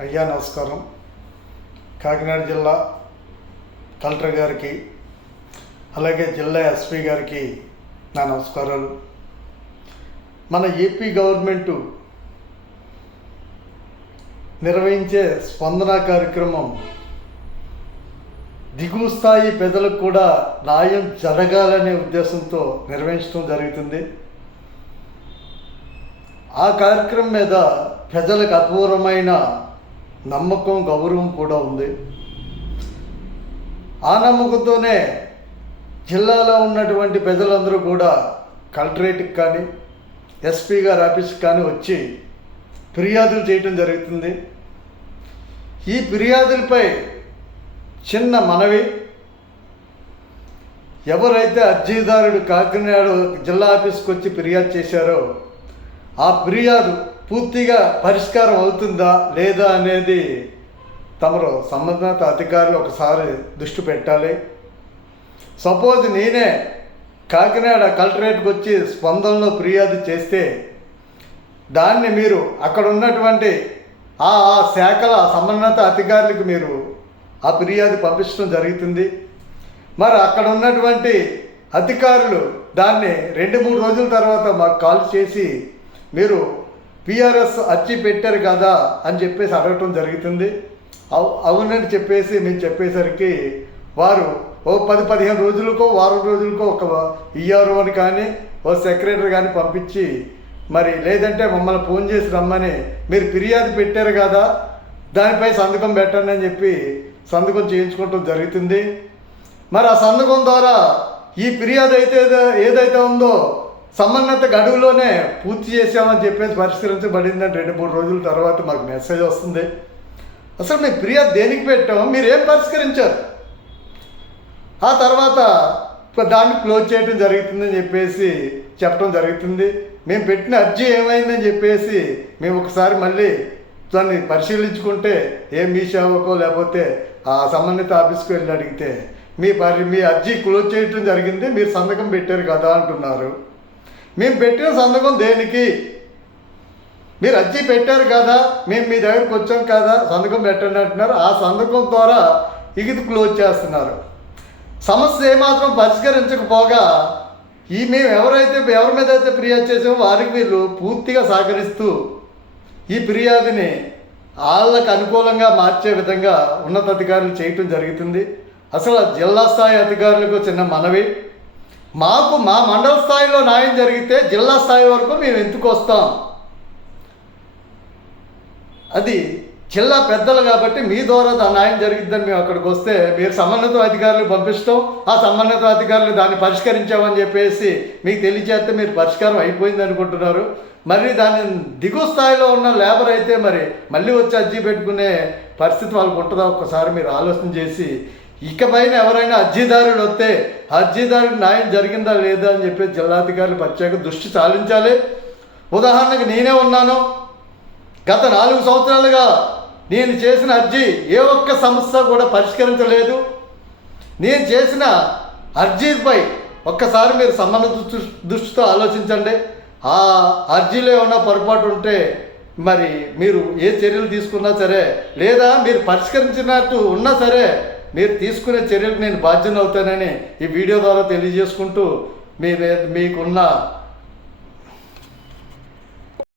అయ్యా నమస్కారం. కాకినాడ జిల్లా కలెక్టర్ గారికి అలాగే జిల్లా ఎస్పీ గారికి నా నమస్కారాలు. మన ఏపీ గవర్నమెంటు నిర్వహించే స్పందన కార్యక్రమం దిగువ స్థాయి ప్రజలకు కూడా న్యాయం జరగాలనే ఉద్దేశంతో నిర్వహించడం జరుగుతుంది. ఆ కార్యక్రమం మీద ప్రజలకు అపూర్వమైన నమ్మకం, గౌరవం కూడా ఉంది. ఆ నమ్మకంతోనే జిల్లాలో ఉన్నటువంటి ప్రజలందరూ కూడా కలెక్టరేట్కి కానీ ఎస్పీ గారి ఆఫీస్కి కానీ వచ్చి ఫిర్యాదులు చేయటం జరుగుతుంది. ఈ ఫిర్యాదులపై చిన్న మనవి, ఎవరైతే అర్జీదారుడు కాకినాడ జిల్లా ఆఫీస్కి వచ్చి ఫిర్యాదు చేశారో ఆ ఫిర్యాదు పూర్తిగా పరిష్కారం అవుతుందా లేదా అనేది తమరు సంబంధిత అధికారులు ఒకసారి దృష్టి పెట్టాలి. సపోజ్ నేనే కాకినాడ కలెక్టరేట్కి వచ్చి స్పందనలో ఫిర్యాదు చేస్తే దాన్ని మీరు అక్కడ ఉన్నటువంటి ఆ శాఖల సంబంధిత అధికారులకు మీరు ఆ ఫిర్యాదు పంపించడం జరుగుతుంది. మరి అక్కడ ఉన్నటువంటి అధికారులు దాన్ని 2-3 రోజుల తర్వాత మాకు కాల్ చేసి మీరు పిఆర్ఎస్ అర్జీ పెట్టారు కదా అని చెప్పేసి అడగటం జరుగుతుంది. అవునని చెప్పేసి మేము చెప్పేసరికి వారు ఓ 10-15 రోజులకో వారం రోజులకో ఒక ఈఆర్ఓని కానీ ఓ సెక్రటరీ కానీ పంపించి మరి లేదంటే మమ్మల్ని ఫోన్ చేసి రమ్మని మీరు ఫిర్యాదు పెట్టారు కదా దానిపై సంతకం పెట్టండి అని చెప్పి సంతకం చేయించుకోవటం జరుగుతుంది. మరి ఆ సంతకం ద్వారా ఈ ఫిర్యాదు ఏదైతే ఉందో సంబంధిత గడువులోనే పూర్తి చేసామని చెప్పేసి పరిష్కరించబడిందని 2-3 రోజుల తర్వాత మాకు మెసేజ్ వస్తుంది. అసలు మేము ఫిర్యాదు దేనికి పెట్టాము, మీరు ఏం పరిష్కరించారు? ఆ తర్వాత దాన్ని క్లోజ్ చేయడం జరుగుతుందని చెప్పేసి చెప్పడం జరుగుతుంది. మేము పెట్టిన అర్జీ ఏమైందని చెప్పేసి మేము ఒకసారి మళ్ళీ దాన్ని పరిశీలించుకుంటే మీ సేవకో లేకపోతే ఆ సంబంధిత ఆఫీస్కి వెళ్ళి అడిగితే మీ అర్జీ క్లోజ్ చేయడం జరిగింది, మీరు సంతకం పెట్టారు కదా అంటున్నారు. మేము పెట్టిన సంతకం దేనికి? మీరు అర్జీ పెట్టారు కదా, మేము మీ దగ్గరకు వచ్చాం కదా, సంతకం పెట్టండి అంటున్నారు. ఆ సంతకం ద్వారా ఇది క్లోజ్ చేస్తున్నారు. సమస్య ఏమాత్రం పరిష్కరించకపోగా మేము ఎవరి మీద అయితే ఫిర్యాదు చేసామో వారికి వీళ్ళు పూర్తిగా సహకరిస్తూ ఈ ఫిర్యాదుని వాళ్ళకు అనుకూలంగా మార్చే విధంగా ఉన్నతాధికారులు చేయటం జరుగుతుంది. అసలు జిల్లా స్థాయి అధికారులకు చిన్న మనవి, మాకు మా మండల స్థాయిలో న్యాయం జరిగితే జిల్లా స్థాయి వరకు మేము ఎందుకు వస్తాం? అది జిల్లా పెద్దలు కాబట్టి మీ ద్వారా న్యాయం జరిగిద్దని మేము అక్కడికి వస్తే మీరు సంబంధిత అధికారులు పంపిస్తాం, ఆ సంబంధిత అధికారులు దాన్ని పరిష్కరించామని చెప్పేసి మీకు తెలియజేస్తే మీరు పరిష్కారం అయిపోయింది అనుకుంటున్నారు. మరి దాని దిగువ స్థాయిలో ఉన్న లేబర్ అయితే మరి మళ్ళీ వచ్చి అర్జీ పెట్టుకునే పరిస్థితి వాళ్ళకు ఉంటుందా? ఒక్కసారి మీరు ఆలోచన చేసి ఇకపైన ఎవరైనా అర్జీదారుడు వస్తే అర్జీదారుడు న్యాయం జరిగిందా లేదా అని చెప్పి జిల్లాధికారులు ప్రత్యేక దృష్టి సారించాలి. ఉదాహరణకు నేనే ఉన్నాను. గత 4 సంవత్సరాలుగా నేను చేసిన అర్జీ ఏ ఒక్క సమస్య కూడా పరిష్కరించలేదు. నేను చేసిన అర్జీపై ఒక్కసారి మీరు సంబంధిత దృష్టితో ఆలోచించండి. ఆ అర్జీలో ఏమన్నా పొరపాటు ఉంటే మరి మీరు ఏ చర్యలు తీసుకున్నా సరే, లేదా మీరు పరిష్కరించినట్టు ఉన్నా సరే మీరు తీసుకునే చర్యలకు నేను బాధ్యత అవుతానని ఈ వీడియో ద్వారా తెలియజేసుకుంటూ మీకున్న